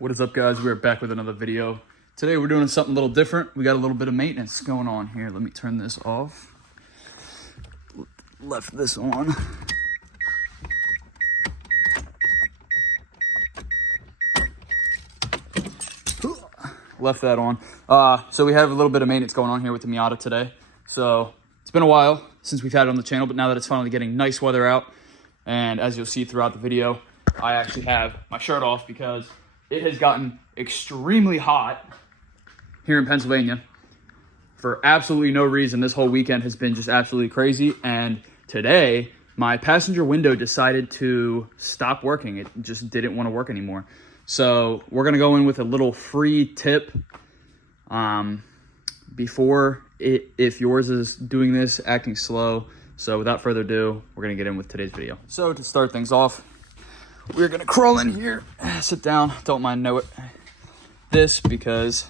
What is up, guys? We're back with another video. Today we're doing something a little different. We got a little bit of maintenance going on here. Let me turn this off. Left this on. Left that on. So we have a little bit of maintenance going on here with the Miata today. So it's been a while since we've had it on the channel, but now that it's finally getting nice weather out, and as you'll see throughout the video, I actually have my shirt off because it has gotten extremely hot here in Pennsylvania for absolutely no reason. This whole weekend has been just absolutely crazy, and today my passenger window decided to stop working. It just didn't want to work anymore. So we're gonna go in with a little free tip before if yours is doing this, acting slow. So without further ado, we're gonna get in with today's video. So to start things off, we're gonna crawl in here, sit down, don't mind this because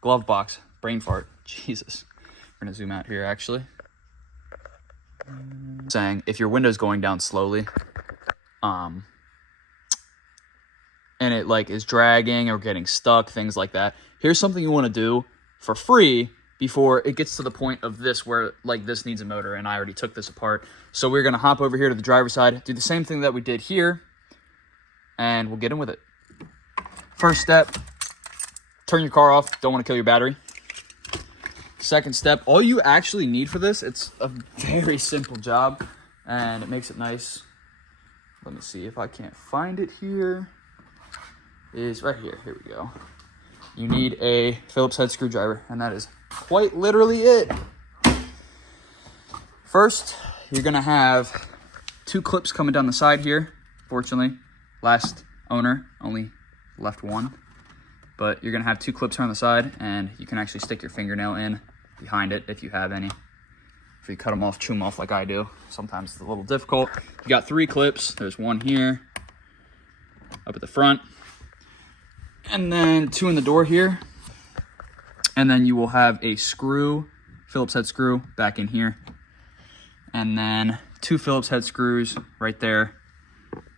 glove box, brain fart, Jesus. We're gonna zoom out here actually. Saying if your window's going down slowly, and it like is dragging or getting stuck, things like that, here's something you want to do for free before it gets to the point of this where like this needs a motor, and I already took this apart. So we're gonna hop over here to the driver's side, do the same thing that we did here, and we'll get in with it. First step, turn your car off. Don't want to kill your battery. Second step, all you actually need for this, it's a very simple job and it makes it nice. Let me see if I can't find it here. Is right here. Here we go. You need a Phillips head screwdriver, and that is quite literally it. First, you're gonna have two clips coming down the side here. Fortunately, last owner only left one, but you're gonna have two clips on the side, and you can actually stick your fingernail in behind it if you have any. If you cut them off, chew them off like I do. Sometimes it's a little difficult. You got three clips. There's one here, up at the front, and then two in the door here. And then you will have a screw, Phillips head screw, back in here. And then two Phillips head screws right there.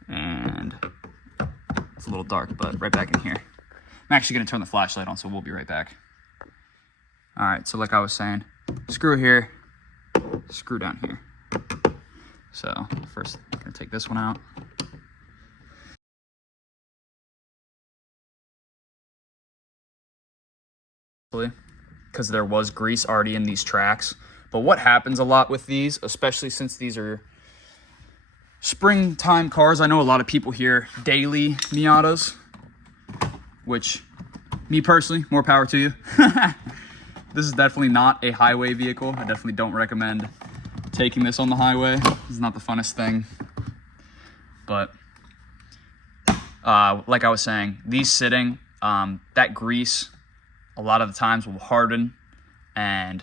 And it's a little dark, but right back in here. I'm actually gonna turn the flashlight on, so we'll be right back. All right, so like I was saying, screw here, screw down here. So first, I'm gonna take this one out. Because there was grease already in these tracks. But what happens a lot with these, especially since these are springtime cars, I know a lot of people here daily Miatas, which me personally, more power to you. This is definitely not a highway vehicle. I definitely don't recommend taking this on the highway. It's not the funnest thing. But like I was saying, these sitting, that grease a lot of the times will harden, and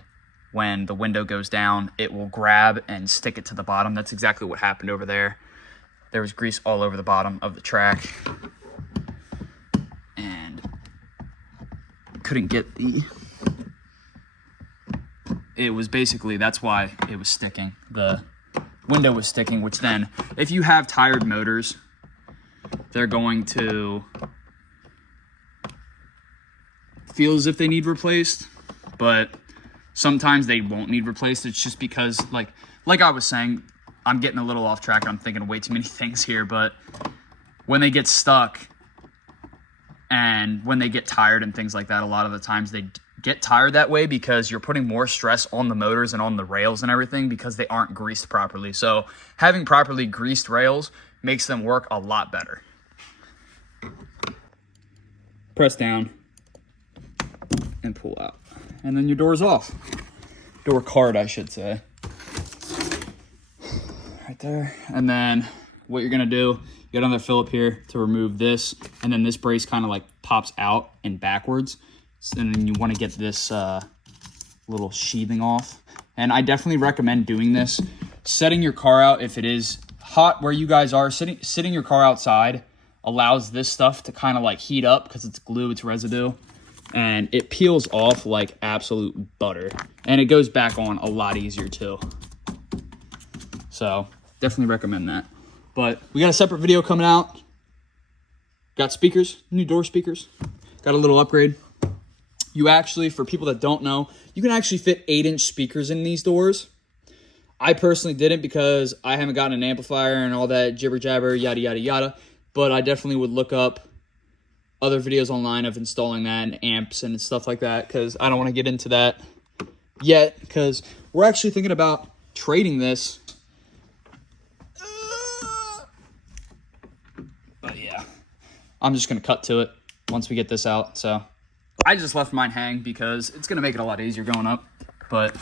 when the window goes down, it will grab and stick it to the bottom. That's exactly what happened over there. There was grease all over the bottom of the track, and couldn't get it was basically, that's why it was sticking. The window was sticking, which then, if you have tired motors, they're going to feel as if they need replaced, but sometimes they won't need replaced. It's just because, like I was saying, I'm getting a little off track and I'm thinking of way too many things here, but when they get stuck and when they get tired and things like that, a lot of the times they get tired that way because you're putting more stress on the motors and on the rails and everything because they aren't greased properly. So having properly greased rails makes them work a lot better. Press down and pull out, and then your door's off. Door card, I should say. Right there. And then what you're gonna do, you got another Phillip here to remove this, and then this brace kind of like pops out and backwards, and then you want to get this little sheathing off. And I definitely recommend doing this, setting your car out if it is hot where you guys are. Sitting your car outside allows this stuff to kind of like heat up because it's glue, it's residue, and it peels off like absolute butter, and it goes back on a lot easier too. So definitely recommend that. But we got a separate video coming out Got speakers, new door speakers. Got a little upgrade. You actually, for people that don't know, you can actually fit 8-inch speakers in these doors. I personally didn't because I haven't gotten an amplifier and all that jibber jabber, yada, yada, yada. But I definitely would look up other videos online of installing that and amps and stuff like that, because I don't want to get into that yet, because we're actually thinking about trading this. But yeah, I'm just going to cut to it once we get this out. So I just left mine hang because it's going to make it a lot easier going up. But,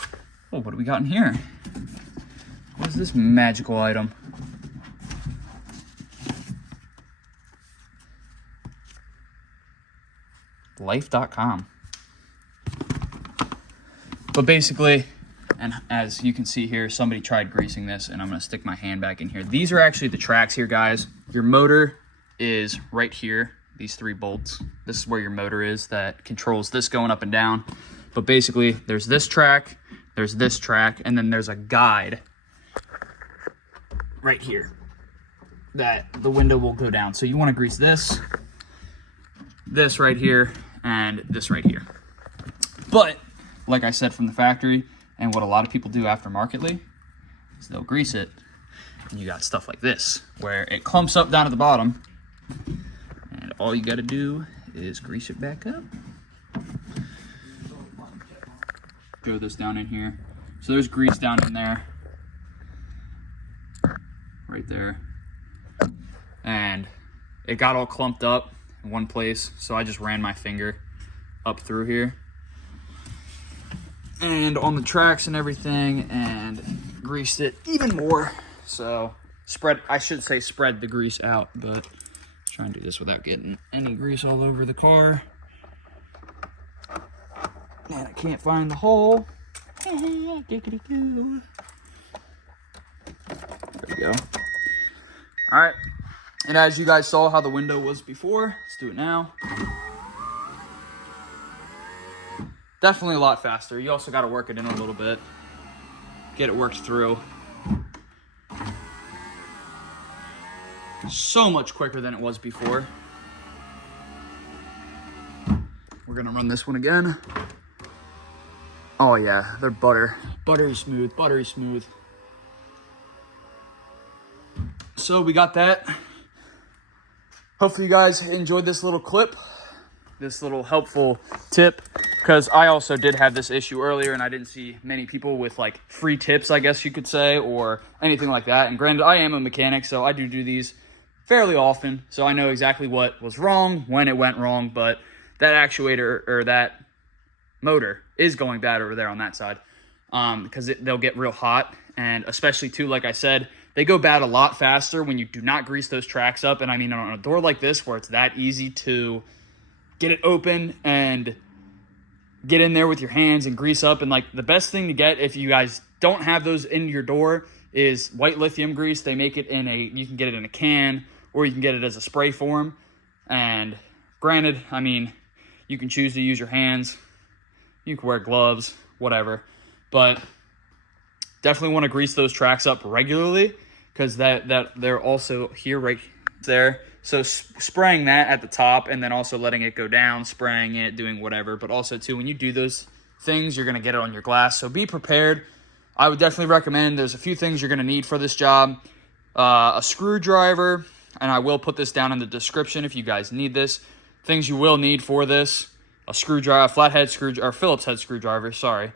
oh, what do we got in here? What is this magical item? Life.com. But basically, and as you can see here, somebody tried greasing this, and I'm going to stick my hand back in here. These are actually the tracks here, guys. Your motor is right here, these 3 bolts. This is where your motor is that controls this going up and down. But basically, there's this track, and then there's a guide right here that the window will go down. So you want to grease this right here, and this right here. But like I said from the factory, and what a lot of people do aftermarketly, is they'll grease it, and you got stuff like this where it clumps up down at the bottom, and all you got to do is grease it back up. Throw this down in here. So there's grease down in there, right there, and it got all clumped up in one place, so I just ran my finger up through here and on the tracks and everything, and greased it even more. So I should say spread the grease out, but try and do this without getting any grease all over the car. And I can't find the hole. Diggity-goo. There we go. All right, and as you guys saw how the window was before, let's do it now. Definitely a lot faster. You also got to work it in a little bit, get it worked through. So much quicker than it was before. We're gonna run this one again. Oh yeah, they're buttery smooth. So we got that. Hopefully you guys enjoyed this little clip, this little helpful tip, because I also did have this issue earlier and I didn't see many people with like free tips, I guess you could say, or anything like that. And granted, I am a mechanic, so I do these fairly often, so I know exactly what was wrong, when it went wrong, but that actuator or that motor is going bad over there on that side, because they'll get real hot, and especially too, like I said, they go bad a lot faster when you do not grease those tracks up. And I mean, on a door like this where it's that easy to get it open and get in there with your hands and grease up, and like the best thing to get if you guys don't have those in your door is white lithium grease. They make it you can get it in a can, or you can get it as a spray form. And granted, I mean, you can choose to use your hands, you can wear gloves, whatever, but definitely want to grease those tracks up regularly, because that they're also here right there. So spraying that at the top, and then also letting it go down, spraying it, doing whatever. But also too, when you do those things, you're going to get it on your glass, so be prepared. I would definitely recommend, there's a few things you're going to need for this job. A screwdriver, and I will put this down in the description if you guys need this. Things you will need for this: a screwdriver, a flathead screwdriver, or Phillips head screwdriver, sorry.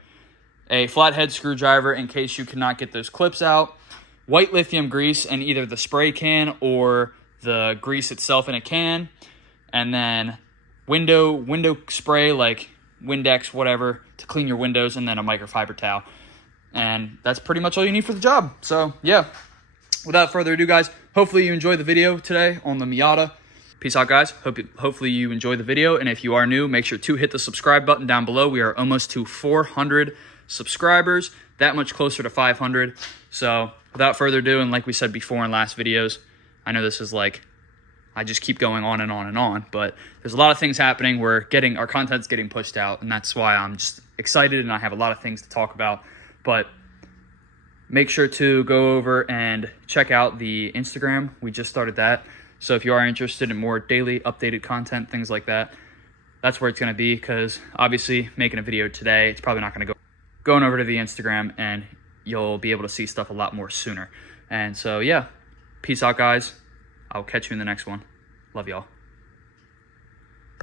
A flathead screwdriver in case you cannot get those clips out. White lithium grease in either the spray can or the grease itself in a can. And then window spray like Windex, whatever, to clean your windows, and then a microfiber towel. And that's pretty much all you need for the job. So yeah, without further ado, guys, hopefully you enjoyed the video today on the Miata. Peace out, guys. Hopefully you enjoyed the video. And if you are new, make sure to hit the subscribe button down below. We are almost to 400 subscribers, that much closer to 500. So without further ado, and like we said before in last videos, I know this is like, I just keep going on and on and on, but there's a lot of things happening. Our content's getting pushed out, and that's why I'm just excited, and I have a lot of things to talk about. But make sure to go over and check out the Instagram. We just started that. So if you are interested in more daily updated content, things like that, that's where it's going to be, because obviously making a video today, it's probably not going to go going over to the Instagram, and you'll be able to see stuff a lot more sooner. And so, yeah, peace out, guys. I'll catch you in the next one. Love y'all.